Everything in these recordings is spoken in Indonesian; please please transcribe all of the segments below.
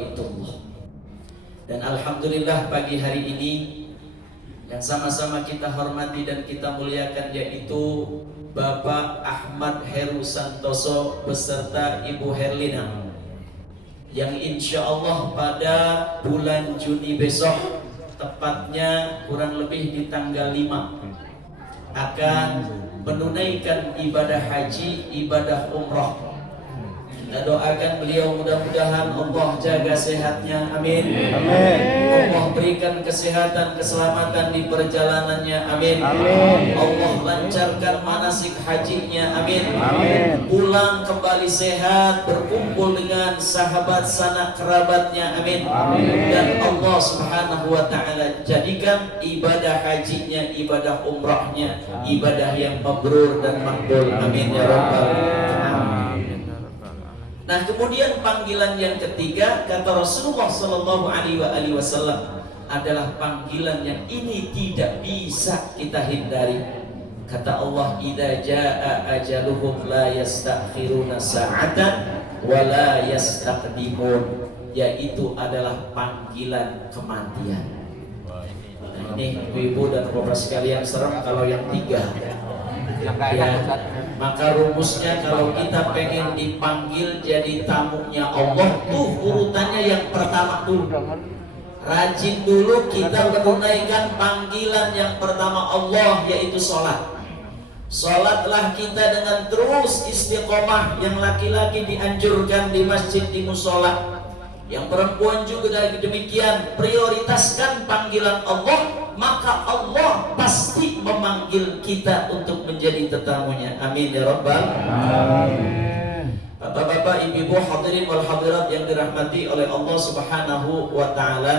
Baitullah. Dan alhamdulillah pagi hari ini yang sama-sama kita hormati dan kita muliakan yaitu Bapak Ahmad Heru Santoso beserta Ibu Herlina, yang insya Allah pada bulan Juni besok, tepatnya kurang lebih di tanggal 5, akan menunaikan ibadah haji, ibadah umrah. Kita doakan beliau mudah-mudahan Allah jaga sehatnya, amin. Amin. Allah berikan kesehatan, keselamatan di perjalanannya, amin. Amin. Allah lancarkan manasik hajinya, amin. Amin. Pulang kembali sehat, berkumpul dengan sahabat sanak kerabatnya, amin. Amin. Dan Allah Subhanahu wa taala jadikan ibadah hajinya, ibadah umrahnya ibadah yang mabrur dan makbul, amin ya rabbal alamin. Nah, kemudian panggilan yang ketiga kata Rasulullah sallallahu alaihi wasallam adalah panggilan yang ini tidak bisa kita hindari. Kata Allah, idza jaa ajaluhum la yastakhiruna sa'atan wa la yastaqdimun, yaitu adalah panggilan kematian. Nah, ini ibu dan bapak sekalian, serem kalau yang tiga. Ya, maka rumusnya kalau kita pengen dipanggil jadi tamunya Allah tuh urutannya yang pertama dulu. Rajin dulu kita menunaikan panggilan yang pertama Allah, yaitu sholat. Sholatlah kita dengan terus istiqomah. Yang laki-laki dianjurkan di masjid, di musola. Yang perempuan juga demikian. Prioritaskan panggilan Allah, maka Allah pasti memanggil kita untuk menjadi tetamunya. Amin ya rabbal alamin. Bapak-bapak, ibu-ibu, hadirin wal hadirat yang dirahmati oleh Allah Subhanahu wa taala,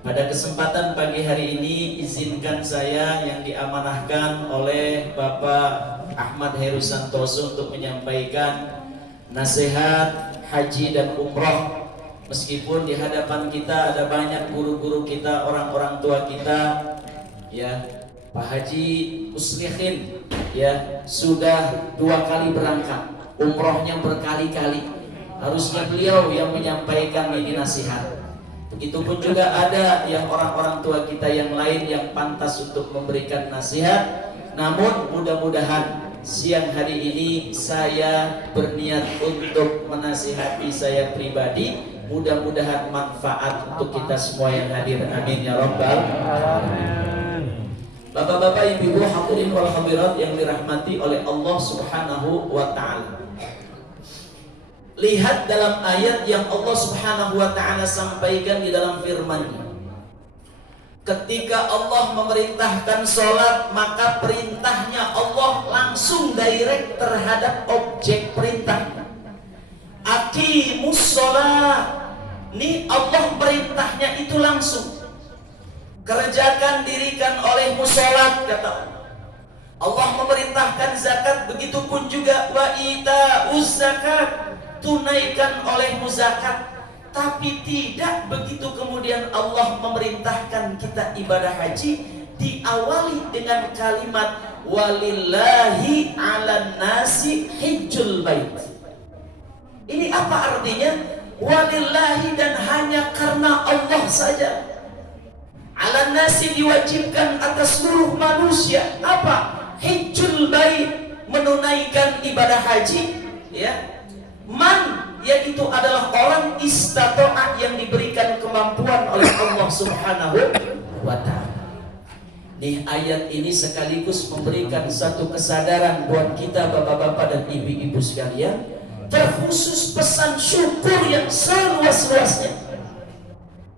pada kesempatan pagi hari ini izinkan saya yang diamanahkan oleh Bapak Ahmad Heru Santoso untuk menyampaikan nasihat haji dan umrah. Meskipun di hadapan kita ada banyak guru-guru kita, orang-orang tua kita, ya, Pak Haji Muslihin, ya, sudah 2 kali berangkat, umrohnya berkali-kali. Harusnya beliau yang menyampaikan ini nasihat. Begitupun juga ada yang orang-orang tua kita yang lain yang pantas untuk memberikan nasihat. Namun mudah-mudahan siang hari ini saya berniat untuk menasihati saya pribadi. Mudah-mudahan manfaat untuk kita semua yang hadir, amin ya rabbal alamin. Bapak-bapak, ibu-ibu, hadirin wal hadirat yang dirahmati oleh Allah Subhanahu wa taala. Lihat dalam ayat yang Allah Subhanahu wa taala sampaikan di dalam firman-Nya. Ketika Allah memerintahkan sholat, maka perintahnya Allah langsung direct terhadap objek perintah. Aqimus sholat. Ini Allah perintahnya itu langsung. Kerjakan, dirikan olehmu sholat, kata Allah. Allah memerintahkan zakat, begitupun juga wa ita'uz zakat, tunaikan olehmu zakat. Tapi tidak begitu kemudian Allah memerintahkan kita ibadah haji diawali dengan kalimat walillahi 'alan nasi hijjul bait. Ini apa artinya? Walillahi, dan hanya karena Allah saja. 'Alan nasi, diwajibkan atas seluruh manusia. Apa? Hijjul bait, menunaikan ibadah haji, ya. Man, yaitu adalah orang istata'a, yang diberikan kemampuan oleh Allah Subhanahu wa ta'ala. Nih, ayat ini sekaligus memberikan satu kesadaran buat kita bapak-bapak dan ibu-ibu sekalian, terkhusus pesan syukur yang seluas-luasnya.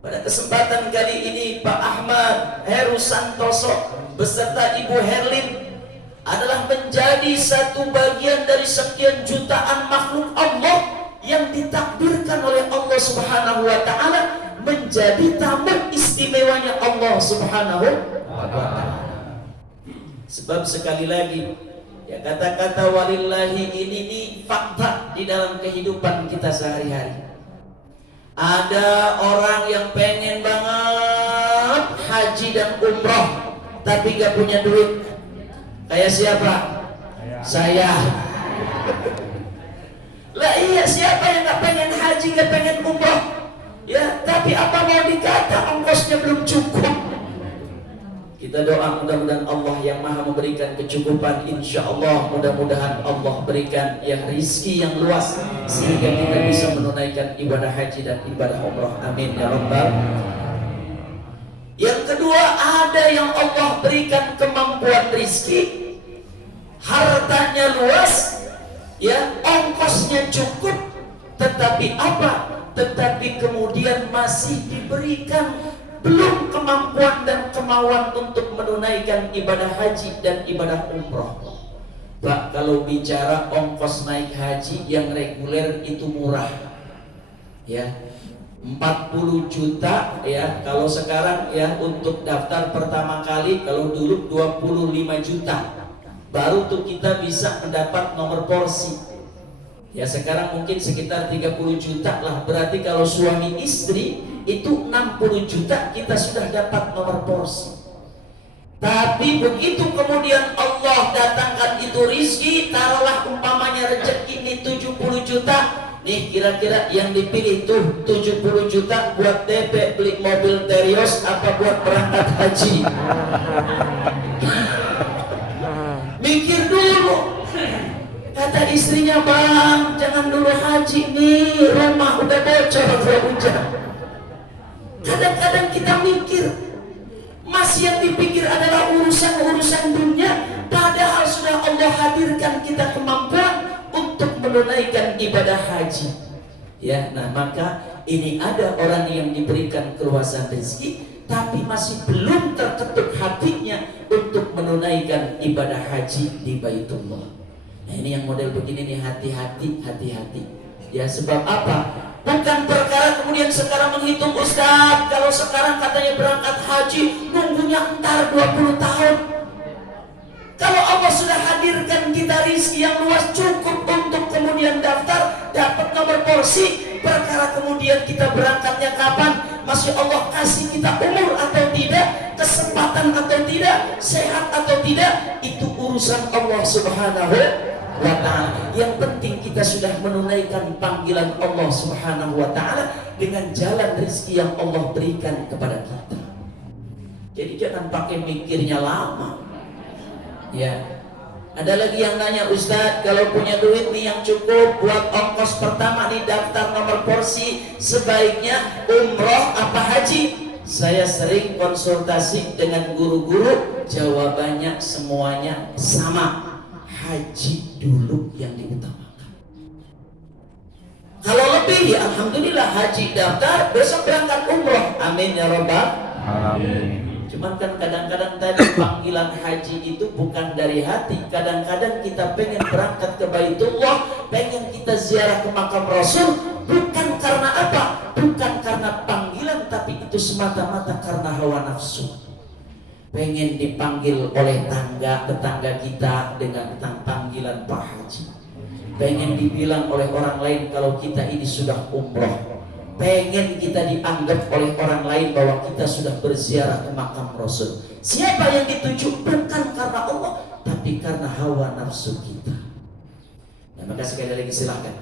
Pada kesempatan kali ini Pak Ahmad Heru Santoso beserta Ibu Herlin adalah menjadi satu bagian dari sekian jutaan makhluk Allah yang ditakdirkan oleh Allah Subhanahu wa taala menjadi tamu istimewanya Allah Subhanahu wa taala. Sebab sekali lagi, ya, kata-kata walillahi ini nih fakta di dalam kehidupan kita sehari-hari. Ada orang yang pengen banget haji dan umroh tapi gak punya duit. Kayak siapa? Saya. Lah iya, siapa yang gak pengen haji, gak pengen umroh? Kita doa mudah-mudahan Allah yang maha memberikan kecukupan, insya Allah mudah-mudahan Allah berikan ya rizki yang luas sehingga kita bisa menunaikan ibadah haji dan ibadah umrah. Amin ya rabbal. Yang kedua, ada yang Allah berikan kemampuan rizki, hartanya luas, ya ongkosnya cukup, tetapi apa? Tetapi kemudian masih diberikan belum kemampuan dan kemauan untuk menunaikan ibadah haji dan ibadah umroh. Pak, kalau bicara ongkos naik haji yang reguler itu murah, ya 40 juta ya. Kalau sekarang ya untuk daftar pertama kali, kalau dulu 25 juta baru tuh kita bisa mendapat nomor porsi. Ya sekarang mungkin sekitar 30 juta lah. Berarti kalau suami istri itu 60 juta kita sudah dapat nomor porsi. Tapi begitu kemudian Allah datangkan itu rizki, taruhlah umpamanya rezeki ini 70 juta. Nih kira-kira yang dipilih tuh 70 juta buat DP beli mobil Terios apa buat berangkat haji? Mikir dulu. Kata istrinya, bang jangan dulu haji nih, rumah udah bocor kalau hujan. Kadang-kadang kita mikir, masih yang dipikir adalah urusan-urusan dunia, padahal sudah Allah hadirkan kita kemampuan untuk menunaikan ibadah haji. Ya, nah maka ini ada orang yang diberikan keluasan rezeki, tapi masih belum terketuk hatinya untuk menunaikan ibadah haji di Baitullah. Nah ini yang model begini nih, hati-hati, hati-hati. Ya sebab apa? Bukan perkara kemudian sekarang menghitung, Ustaz kalau sekarang katanya berangkat haji nunggunya entar 20 tahun. Kalau Allah sudah hadirkan kita rizki yang luas cukup untuk kemudian daftar, dapat nomor porsi, perkara kemudian kita berangkatnya kapan, masih Allah kasih kita umur atau tidak, kesempatan atau tidak, sehat atau tidak, itu urusan Allah Subhanahu wa ta'ala. Yang penting kita sudah menunaikan panggilan Allah Subhanahu wa ta'ala dengan jalan rezeki yang Allah berikan kepada kita. Jadi jangan pakai mikirnya lama. Ya. Ada lagi yang nanya, Ustadz kalau punya duit nih yang cukup buat ongkos pertama nih daftar nomor porsi, sebaiknya umroh apa haji? Saya sering konsultasi dengan guru-guru, jawabannya semuanya sama. Haji dulu yang diutamakan. Kalau lebih ya alhamdulillah haji daftar, besok berangkat umroh. Amin ya rabbal alamin. Cuman kan kadang-kadang tadi panggilan haji itu bukan dari hati. Kadang-kadang kita pengen berangkat ke Baitullah, pengen kita ziarah ke makam Rasul, bukan karena apa? Bukan karena panggilan, tapi itu semata-mata karena hawa nafsu. Pengen dipanggil oleh tetangga kita dengan panggilan Pak Haji. Pengen dibilang oleh orang lain kalau kita ini sudah umroh. Pengen kita dianggap oleh orang lain bahwa kita sudah berziarah ke makam Rasul. Siapa yang dituju? Bukan karena Allah, tapi karena hawa nafsu kita. Nah maka sekali lagi silakan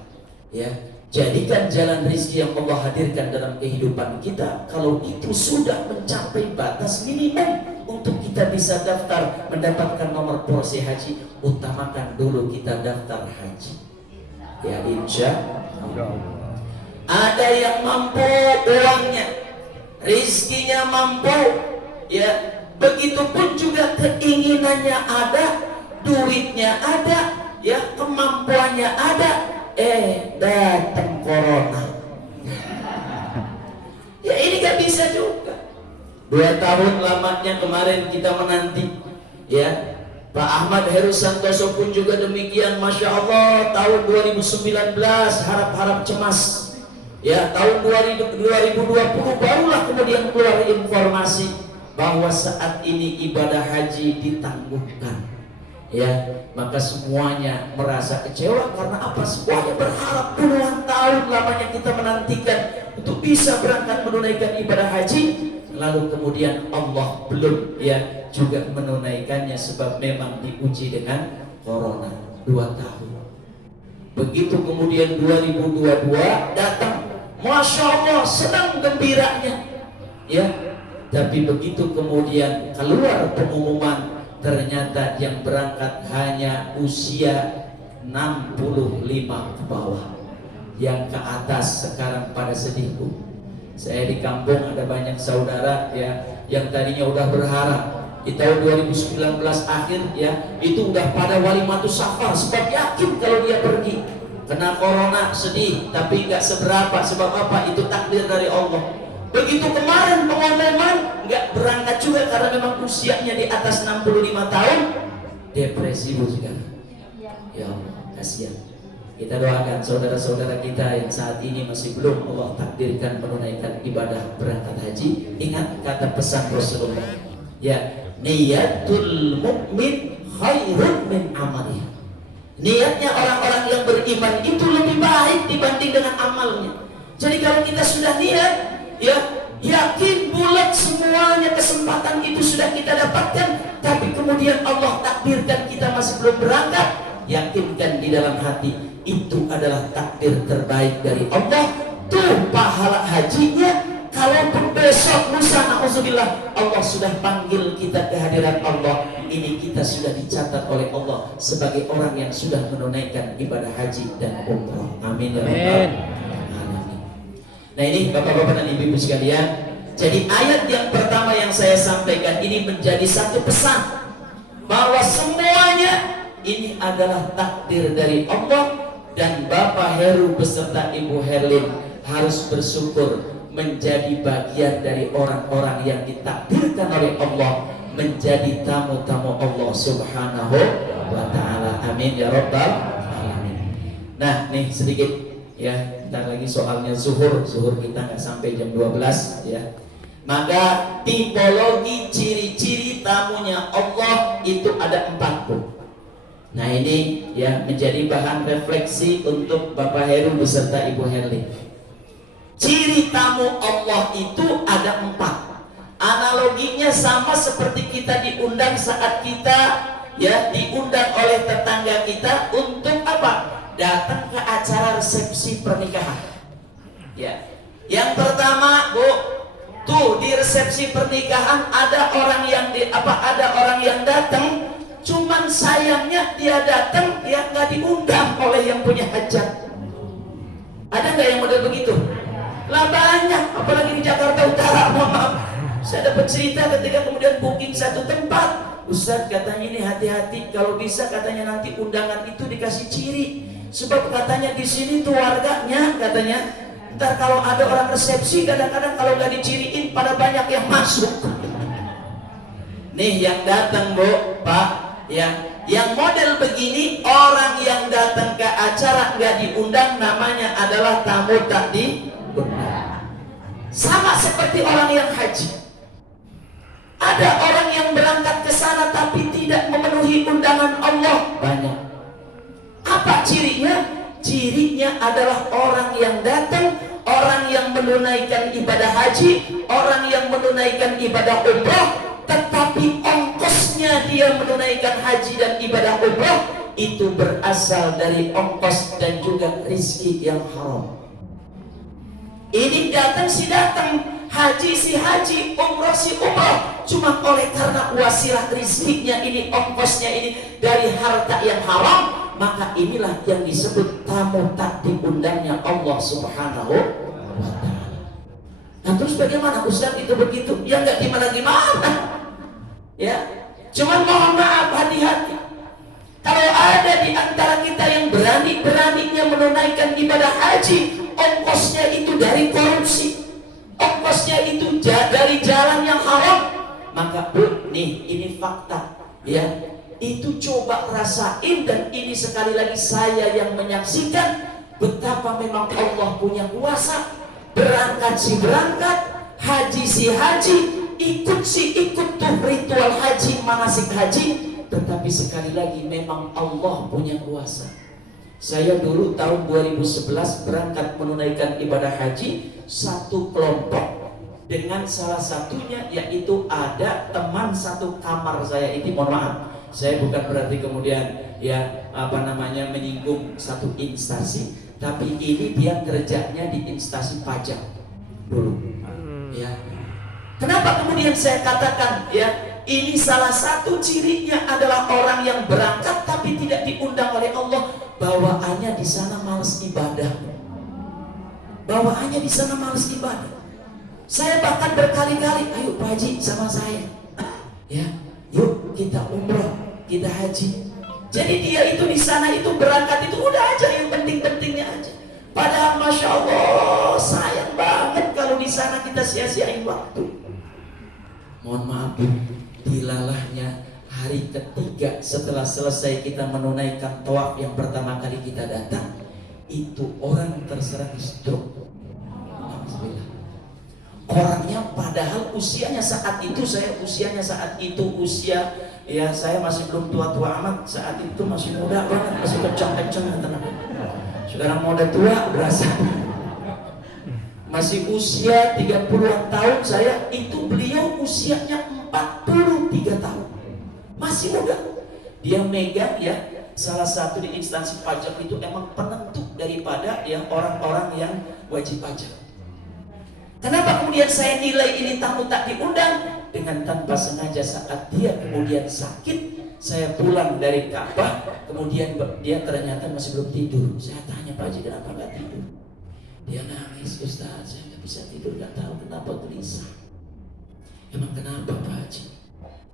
ya, jadikan jalan rezeki yang Allah hadirkan dalam kehidupan kita. Kalau itu sudah mencapai batas minimum untuk kita bisa daftar mendapatkan nomor porsi haji, utamakan dulu kita daftar haji. Ya insya Allah. Ada yang mampu uangnya, rizkinya mampu, ya begitupun juga keinginannya ada, duitnya ada, ya kemampuannya ada. Datang corona. Ya ini gak bisa juga. 2 tahun lamanya kemarin kita menanti, ya Pak Ahmad Heru Santoso pun juga demikian. Masya Allah, tahun 2019 harap-harap cemas. Ya tahun 2020 barulah kemudian keluar informasi bahwa saat ini ibadah haji ditangguhkan. Ya, maka semuanya merasa kecewa karena apa? Semuanya berharap puluhan tahun lamanya kita menantikan untuk bisa berangkat menunaikan ibadah haji, lalu kemudian Allah belum ya juga menunaikannya sebab memang diuji dengan corona 2 tahun. Begitu kemudian 2022 datang, Masya Allah senang gembiranya, ya Tapi begitu kemudian keluar pengumuman, ternyata yang berangkat hanya usia 65 ke bawah. Yang ke atas sekarang pada sedih, Bu. Saya di kampung ada banyak saudara ya yang tadinya udah berharap di tahun 2019 akhir ya, itu udah pada walimatus safar sebab yakin kalau dia pergi. Kena corona sedih, tapi nggak seberapa. Sebab apa? Itu takdir dari Allah. Begitu kemarin pengumuman nggak berangkat juga karena memang usianya di atas 65 tahun, depresi, Bu, sekarang. Ya Allah, kasihan. Kita doakan saudara-saudara kita yang saat ini masih belum Allah takdirkan menunaikan ibadah berangkat haji. Ingat kata pesan Rasulullah, ya, niyatul mukmin khairun min amalih. Niatnya orang-orang yang beriman itu lebih baik dibanding dengan amalnya. Jadi kalau kita sudah niat, ya, yakin bulat semuanya kesempatan itu sudah kita dapatkan, tapi kemudian Allah takdirkan kita masih belum berangkat, yakinkan di dalam hati itu adalah takdir terbaik dari Allah. Tuh pahala hajinya. Kalaupun besok lusa na'udzubillah Allah sudah panggil kita ke hadirat Allah, ini kita sudah dicatat oleh Allah sebagai orang yang sudah menunaikan ibadah haji dan umrah. Amin ya rabbal alamin. Nah, ini Bapak-bapak dan Ibu-ibu sekalian, jadi ayat yang pertama yang saya sampaikan ini menjadi satu pesan bahwa semuanya ini adalah takdir dari Allah, dan Bapak Heru beserta Ibu Herlin harus bersyukur menjadi bagian dari orang-orang yang ditakdirkan oleh Allah menjadi tamu-tamu Allah Subhanahu wa ta'ala. Amin ya rabbal alamin. Nah, nih sedikit ya, bentar lagi soalnya zuhur kita nggak sampai jam 12 ya. Maka tipologi ciri-ciri tamunya Allah itu ada 4, Bu. Nah, ini ya menjadi bahan refleksi untuk Bapak Heru beserta Ibu Herlin. Ciri tamu Allah itu ada 4. Analoginya sama seperti kita diundang saat kita ya diundang oleh tetangga kita untuk apa? Datang ke acara resepsi pernikahan. Ya. Yang pertama, Bu, tuh di resepsi pernikahan ada orang yang ada orang yang datang, cuman sayangnya dia datang ya nggak diundang oleh yang punya hajat. Ada nggak yang model begitu? Lah banyak, apalagi di Jakarta Utara. Mohon maaf, saya dapat cerita ketika kemudian booking satu tempat, Ustaz katanya ini hati-hati, kalau bisa katanya nanti undangan itu dikasih ciri, sebab katanya di sini tuh warganya katanya ntar kalau ada orang resepsi kadang-kadang kalau nggak diciriin pada banyak yang masuk. Nih yang datang, Bu, Pak, yang model begini, orang yang datang ke acara nggak diundang namanya adalah tamu tak diundang. Sama seperti orang yang haji. Ada orang yang berangkat ke sana tapi tidak memenuhi undangan Allah, banyak. Apa cirinya? Cirinya adalah orang yang datang, orang yang menunaikan ibadah haji, orang yang menunaikan ibadah umrah, tetapi ongkosnya dia menunaikan haji dan ibadah umrah itu berasal dari ongkos dan juga rizki yang haram. Ini datang si datang, haji si haji, umrah si umrah, cuma oleh karena wasilah rizkinya ini, ongkosnya ini dari harta yang haram, maka inilah yang disebut tamu tak diundangnya Allah Subhanahu wa ta'ala. Nah, terus bagaimana Ustaz itu begitu? Ya nggak gimana-gimana. Ya, cuman mohon maaf, hati-hati. Kalau ada di antara kita yang berani-beraninya menunaikan ibadah haji, ongkosnya itu dari korupsi, ongkosnya itu dari jalan yang haram, maka Bu, nih ini fakta ya, itu coba rasain. Dan ini sekali lagi saya yang menyaksikan betapa memang Allah punya kuasa. Berangkat si berangkat, haji si haji, ikut si ikut tuh ritual haji, manasik haji, tetapi sekali lagi memang Allah punya kuasa. Saya dulu tahun 2011 berangkat menunaikan ibadah haji satu kelompok, dengan salah satunya yaitu ada teman satu kamar saya. Ini mohon maaf, saya bukan berarti kemudian ya menyinggung satu instansi, tapi ini dia kerjanya di instansi pajak dulu ya. Kenapa kemudian saya katakan ya, ini salah satu cirinya adalah orang yang berangkat tapi tidak diundang oleh Allah, bawaannya di sana malas ibadah. Bawaannya di sana malas ibadah. Saya bahkan berkali-kali, ayo Pak Haji sama saya. Ya, yuk kita umrah, kita haji. Jadi dia itu di sana itu berangkat itu udah aja yang penting-pentingnya aja. Padahal Masya Allah sayang banget kalau di sana kita sia-siain waktu. Mohon maaf Bu, dilalahnya hari ketiga setelah selesai kita menunaikan tawaf yang pertama kali kita datang, itu orang terserang stroke. Alhamdulillah. Orangnya padahal usianya saat itu, usia ya saya masih belum tua-tua amat, saat itu masih muda banget, masih kencang-kencang tenang. Sekarang mau udah tua berasa. Masih usia 30-an tahun saya, itu beliau usianya 43 tahun. Masih muda. Dia megang ya, salah satu di instansi pajak itu emang penentu daripada yang orang-orang yang wajib pajak. Kenapa kemudian saya nilai ini tamu tak diundang? Dengan tanpa sengaja saat dia kemudian sakit, saya pulang dari Ka'bah, kemudian dia ternyata masih belum tidur. Saya tanya, Pak Haji kenapa nggak tidur? Dia nangis, Ustaz, saya nggak bisa tidur, nggak tahu kenapa gelisah. Emang kenapa Pak Haji?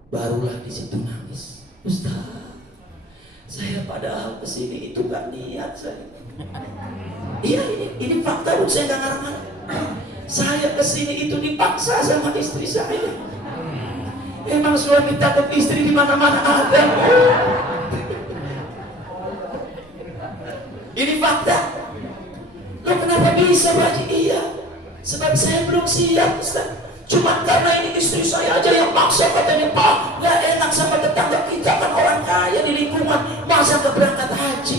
Barulah di situ nangis. Ustaz, saya padahal kesini itu nggak niat saya. Iya ini fakta, saya nggak ngarang-ngarang. Saya kesini itu dipaksa sama istri saya. Emang suami takut istri di mana-mana ada. Ini fakta. Lo kenapa bisa Pak Haji? Iya, sebab saya belum siap Ustaz. Cuma karena ini istri saya aja yang maksa, katanya Pak gak enak sama tetangga kita kan orang kaya di lingkungan, masa gak berangkat haji.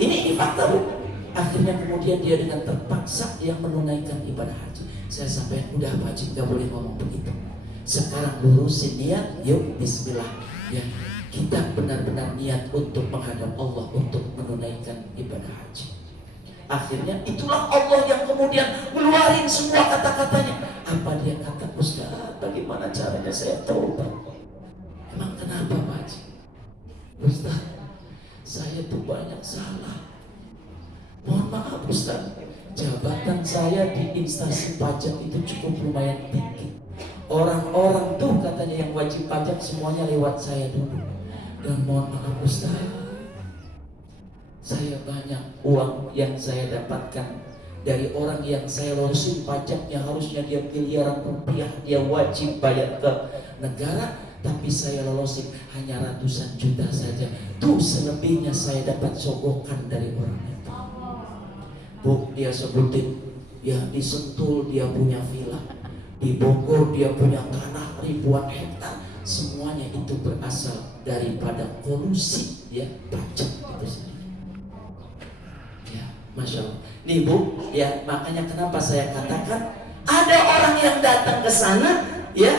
Ini fakta Bu. Akhirnya kemudian dia dengan terpaksa yang menunaikan ibadah haji. Saya sampaikan, udah Pak Haji gak boleh ngomong begitu. Sekarang lurusin niat, yuk bismillah ya. Kita benar-benar niat untuk menghadap Allah, untuk menunaikan ibadah haji. Akhirnya itulah Allah yang kemudian ngeluarin semua kata-katanya. Apa dia kata, Ustaz, bagaimana caranya saya taubat? Emang kenapa Pak Haji? Ustaz, saya tuh banyak salah. Mohon maaf Ustaz, jabatan saya di instansi pajak itu cukup lumayan tinggi. Orang-orang tuh katanya yang wajib pajak semuanya lewat saya dulu. Dan mohon maaf Ustaz, saya banyak uang yang saya dapatkan dari orang yang saya lolosin pajaknya, harusnya dia miliaran rupiah, dia wajib bayar ke negara, tapi saya lolosin hanya ratusan juta saja. Tuh selebihnya saya dapat sogokan dari orang itu. Bu, dia sebutin, ya di Sentul dia punya villa, di Bogor dia punya tanah ribuan hektar. Semuanya itu berasal daripada kolusi ya pajak itu sendiri. Ya, Masya Allah. Nih Bu, ya makanya kenapa saya katakan ada orang yang datang ke sana, ya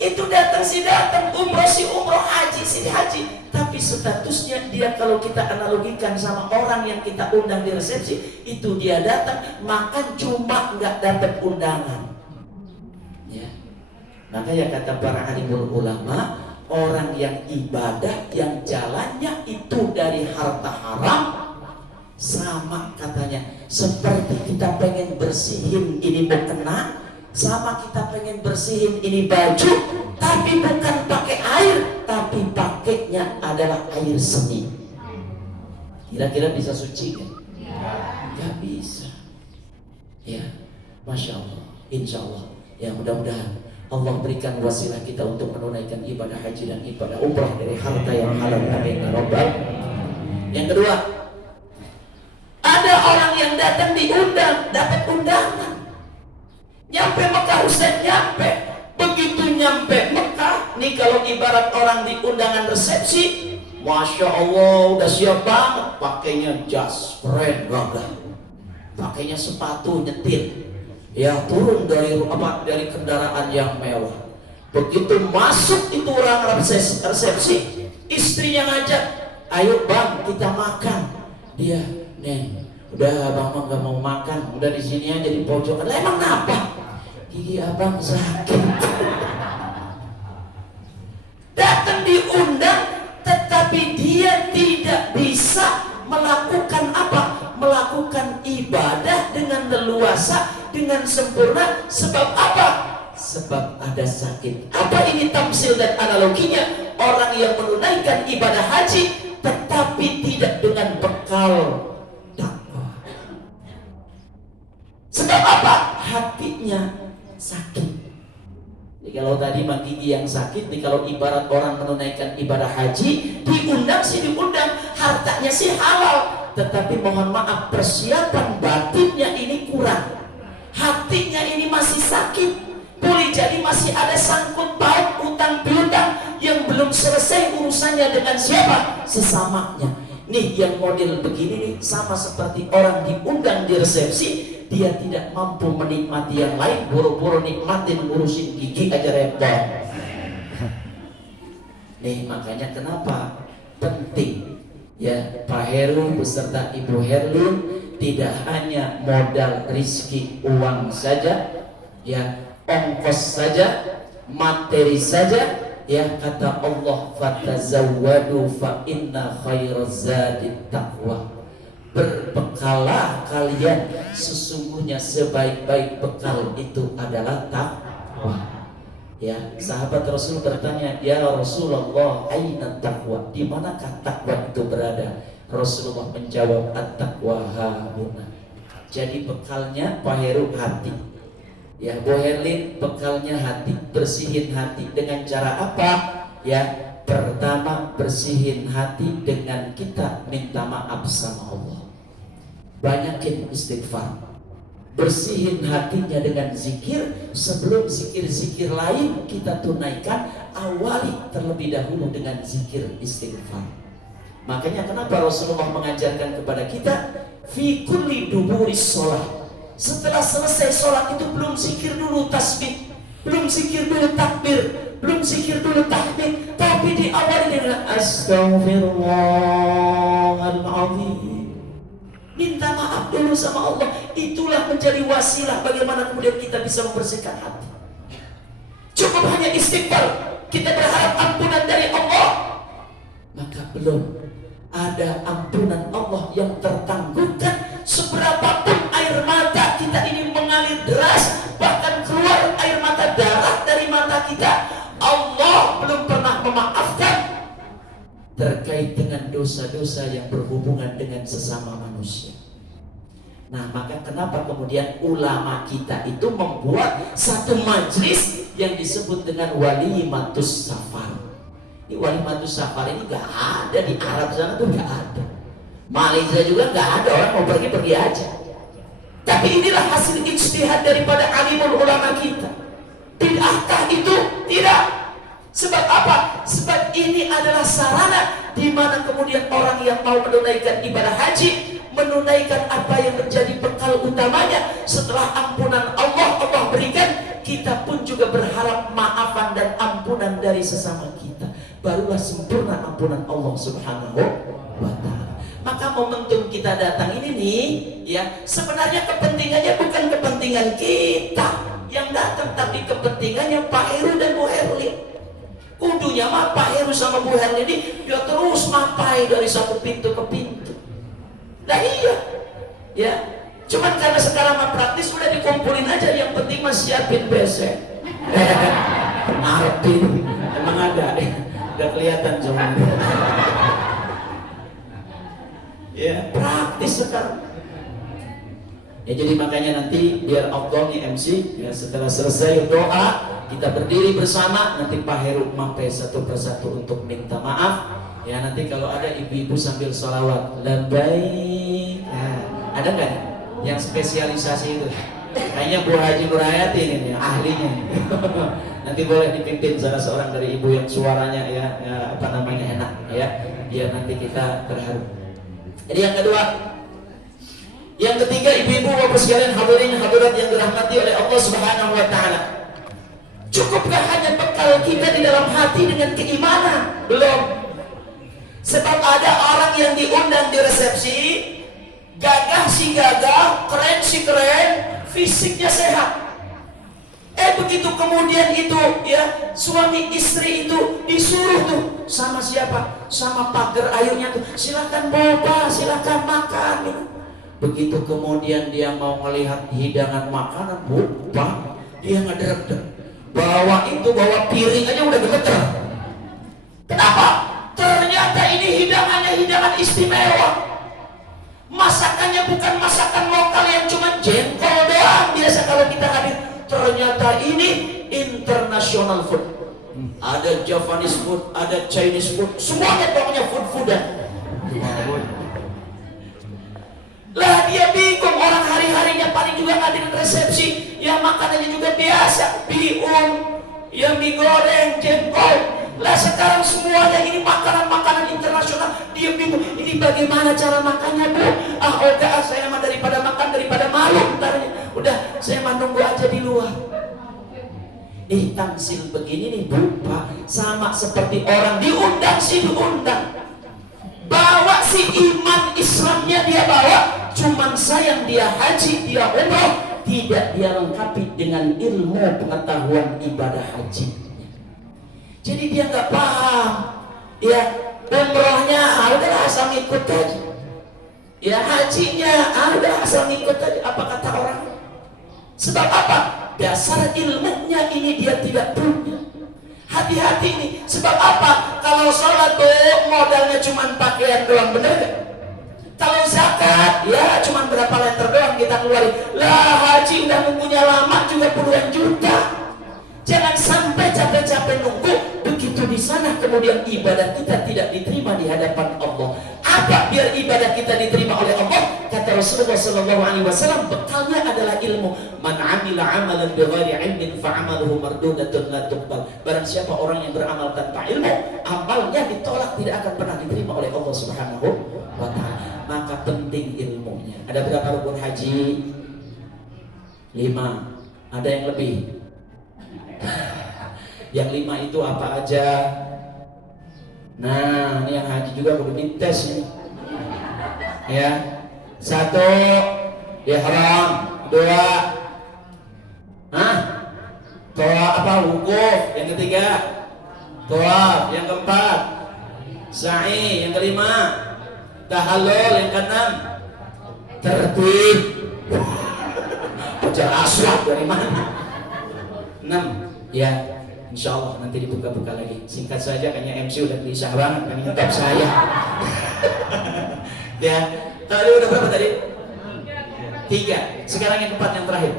itu datang si datang, umroh si umroh, haji si haji, tapi statusnya dia kalau kita analogikan sama orang yang kita undang di resepsi, itu dia datang makan cuma nggak dapat undangan. Ya, makanya kata para alimul ulama, orang yang ibadah yang jalannya itu dari harta haram, sama katanya seperti kita pengen bersihin ini mukena, sama kita pengen bersihin ini baju, tapi bukan pakai air, tapi pakainya adalah air seni. Kira-kira bisa suci kan? Gak bisa. Ya, Masya Allah, Insya Allah. Ya mudah-mudahan Allah berikan wasilah kita untuk menunaikan ibadah haji dan ibadah umrah dari harta yang halal. Amin ya Rabbal. Yang kedua, ada orang yang datang diundang, dapat undangan. Nyampe Mekah, Ustaz, nyampe. Begitu nyampe Mekah, nih kalau ibarat orang di undangan resepsi, Masya Allah udah siap banget, pakainya jas, keren banget, pakainya sepatu nyetir, ya turun dari dari kendaraan yang mewah. Begitu masuk itu orang resepsi, istrinya ngajak, ayo bang kita makan. Dia, nih udah bang nggak mau makan, udah di sini aja di pojokan. Lah emang apa? gigi abang sakit. Datang diundang, tetapi dia tidak bisa melakukan apa? Melakukan ibadah dengan leluasa, dengan sempurna. Sebab apa? Sebab ada sakit. Apa ini tamsil dan analoginya? Orang yang menunaikan ibadah haji tetapi tidak dengan bekal takwa. Sebab apa? Hatinya sakit. Jadi kalau tadi mah gigi yang sakit, nih kalau ibarat orang menunaikan ibadah haji, diundang sih diundang, hartanya sih halal, tetapi mohon maaf persiapan batinnya ini kurang. Hatinya ini masih sakit. Boleh jadi masih ada sangkut paut utang piutang yang belum selesai urusannya dengan siapa? Sesamanya. Nih yang model begini nih sama seperti orang diundang di resepsi, dia tidak mampu menikmati yang lain, buru-buru nikmatin ngurusin gigi aja repot. Nih makanya kenapa penting ya Pak Heru beserta Ibu Herlin tidak hanya modal rizki uang saja, ya ongkos saja, materi saja, ya kata Allah fatazawwadu fa inna khairaz zadit taqwa. Berbekalah kalian, sesungguhnya sebaik-baik bekal itu adalah takwa. Ya, sahabat Rasul bertanya, ya Rasulullah, aina taqwa? Di manakah takwa itu berada? Rasulullah menjawab, at-taqwa hahuna. Jadi bekalnya Pak Heru hati. Ya, Bu Herlin bekalnya hati, bersihin hati dengan cara apa? Ya, pertama bersihin hati dengan kita minta maaf sama Allah. Banyakin istighfar. Bersihin hatinya dengan zikir. Sebelum zikir-zikir lain kita tunaikan, awali terlebih dahulu dengan zikir istighfar. Makanya kenapa Rasulullah mengajarkan kepada kita fi kulli duburis sholat. Setelah selesai sholat itu belum zikir dulu tasbih, belum zikir dulu takbir, belum zikir dulu tahmid, tapi diawali dengan astaghfirullahaladzim. Minta maaf dulu sama Allah. Itulah menjadi wasilah bagaimana kemudian kita bisa membersihkan hati. Cukup hanya istighfar, kita berharap ampunan dari Allah, maka belum ada ampunan Allah yang tertangguhkan. Seberapapun air mata kita ini mengalir deras, bahkan keluar air mata darah dari mata kita, Allah belum pernah memaafkan terkait dengan dosa-dosa yang berhubungan dengan sesama manusia. Nah, maka kenapa kemudian ulama kita itu membuat satu majlis yang disebut dengan walimatus safar. Ini walimatus safar ini gak ada di Arab sana tuh, gak ada. Malaysia juga gak ada, orang mau pergi-pergi aja. Tapi inilah hasil ijtihad daripada alimul ulama kita. Tidakkah itu? Tidak. Sebab apa? Sebab ini adalah sarana di mana kemudian orang yang mau menunaikan ibadah haji, menunaikan apa yang menjadi bekal utamanya. Setelah ampunan Allah berikan, kita pun juga berharap maafan dan ampunan dari sesama kita. Barulah sempurna ampunan Allah Subhanahu wa ta'ala. Maka momentum kita datang ini nih, ya sebenarnya kepentingannya bukan kepentingan kita yang datang, tapi kepentingannya Pak Heru dan Bu Herlin. Kudunya mah Pak Heru sama Bu Herlin ini dia terus mapai dari satu pintu ke pintu. Nah iya, ya. Cuman karena sekarang mah praktis udah dikumpulin aja, yang penting mah siapin BC. Ngarepin, emang ada, udah kelihatan cuma. Ya, praktis sekarang. Ya, jadi makanya nanti biar Abdul nih MC, ya setelah selesai doa kita berdiri bersama, nanti Pak Heru mampai satu persatu untuk minta maaf. Ya nanti kalau ada ibu-ibu sambil sholawat labbaik, nah, ada nggak yang spesialisasi itu? Kayaknya Bu Haji Nurhayati ini yang ahlinya. Nanti boleh dipimpin salah seorang dari ibu yang suaranya ya apa namanya enak ya, biar nanti kita terharu. Jadi yang kedua, yang ketiga, ibu-ibu bapak sekalian hadirin hadirat yang dirahmati oleh Allah Subhanahu wa ta'ala, cukupkah hanya bekal kita di dalam hati dengan keimanan? Belum. Sebab ada orang yang diundang di resepsi, gagah si gagah, keren si keren, fisiknya sehat, begitu kemudian itu ya suami istri itu disuruh tuh sama siapa? Sama pagar ayunya tuh, silakan boba, silakan makan gitu. Begitu kemudian dia mau melihat hidangan makanan, boba, dia ngederek. Bawa piring aja udah gemeter. Kenapa? Ternyata ini hidangannya hidangan istimewa. Masakannya bukan masakan lokal yang cuma jengkol doang biasa kalau kita hadir. Ternyata ini international food. Ada Japanese food, ada Chinese food, semuanya pokoknya food-foodan. Lah dia bingung, orang hari-harinya paling juga ngadirin resepsi, yang makanannya juga biasa, bihun, yang mie goreng, jengkol. Lah sekarang semuanya ini makanan-makanan internasional. Dia bingung, ini bagaimana cara makannya, Bu? Udah saya mah daripada makan daripada malu entarnya. Udah saya mah nunggu aja di luar. Tamsil begini nih, Bu, Pak, sama seperti orang diundang bawa si iman Islamnya dia bawa, cuman sayang dia haji, dia umroh, tidak dia lengkapi dengan ilmu pengetahuan ibadah haji. Jadi dia nggak paham, ya umrohnya udah asal ngikut aja, ya hajinya udah asal ngikut aja. Apa kata orang? Sebab apa? Dasar ilmunya ini dia tidak punya. Hati-hati nih. Sebab apa? Kalau sholat tuh modalnya cuma pakaian doang, bener gak? Kalau zakat ya cuma berapa liter doang kita keluarin. Lah haji udah nunggunya lama juga puluhan juta. Jangan sampai capek-capek nunggu, begitu di sana kemudian ibadah kita tidak diterima di hadapan Allah. Apa biar ibadah kita diterima oleh Allah? Kata Rasulullah SAW, bekalnya adalah ilmu. Man amila amalan bighairi ilmin fa'amaluhu mardudatun la tuqbal. Barang siapa orang yang beramal tanpa ilmu, amalnya ditolak, tidak akan pernah diterima oleh Allah Subhanahu wa ta'ala. Maka penting ilmunya. Ada berapa rukun haji? 5. Ada yang lebih? Yang 5 itu apa aja? Nah, ini yang haji juga kudu dites ini. Ya. 1, ihram. 2, tawaf apa? Wukuf. Yang 3, tawaf. Yang 4, sa'i. Yang 5, tahallul. Yang 6, tertib. Ujar aswad dari mana? 6. Ya, insya Allah nanti dibuka-buka lagi. Singkat saja, kayaknya MC udah gelisah banget pengen ngetop saya. Ya, tadi udah berapa tadi? 3. Sekarang yang 4, yang terakhir.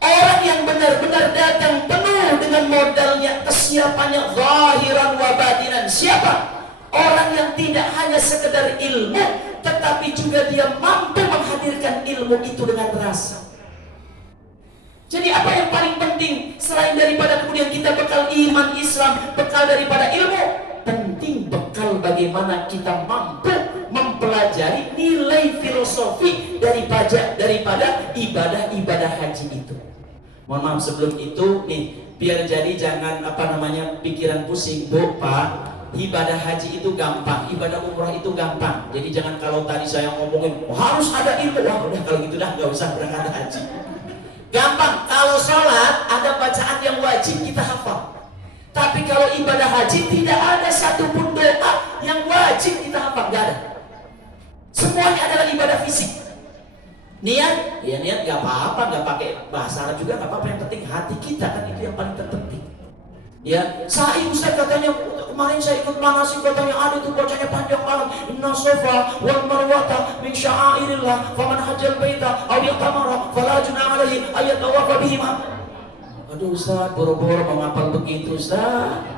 Orang yang benar-benar datang penuh dengan modalnya, kesiapannya zahiran wa batinan. Siapa? Orang yang tidak hanya sekedar ilmu, tetapi juga dia mampu menghadirkan ilmu itu dengan rasa. Jadi apa yang paling penting selain daripada kemudian kita bekal iman Islam, bekal daripada ilmu, penting bekal bagaimana kita mampu mempelajari nilai filosofi daripada ibadah haji itu. Mohon maaf sebelum itu nih, biar jadi jangan pikiran pusing, Bu, Pak. Ibadah haji itu gampang, ibadah umrah itu gampang. Jadi jangan kalau tadi saya ngomongin harus ada ilmu, udah kalau gitu dah nggak usah berangkat haji. Gampang, kalau sholat ada bacaan yang wajib kita hafal. Tapi kalau ibadah haji tidak ada satupun doa yang wajib kita hafal, nggak ada. Semuanya adalah ibadah fisik. Niat, ya niat nggak apa-apa, nggak pakai bahasa Arab juga nggak apa-apa. Yang penting hati kita kan itu yang paling terpenting. Ya, sa'i Ustaz katanya kemarin saya ikut manasik katanya ada tuh bacanya panjang banget. Inna Safa wal Marwata min sya'airillah faman hajjal baita aw yatamara fala junaha alaihi ayat tawafa bihima. Aduh Ustaz, boro-boro menghafal begitu Ustaz.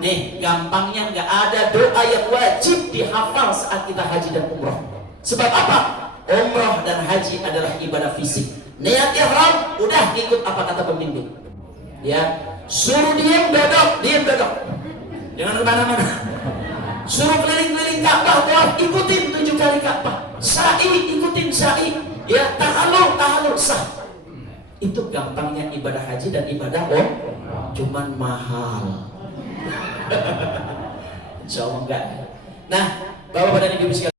Nih, gampangnya nggak ada doa yang wajib dihafal saat kita haji dan umrah. Sebab apa? Umrah dan haji adalah ibadah fisik. Niat ihram udah ikut apa kata pembimbing. Ya, suruh diam dodok. Jangan kemana-mana. Suruh keliling-keliling Ka'bah, tawaf, ikutin 7 kali Ka'bah. Sa'i, ikutin sa'i. Ya, tahallul sah. Itu gampangnya ibadah haji dan ibadah cuman mahal. Insya Allah enggak. Nah, Bapak dan Ibu sekalian.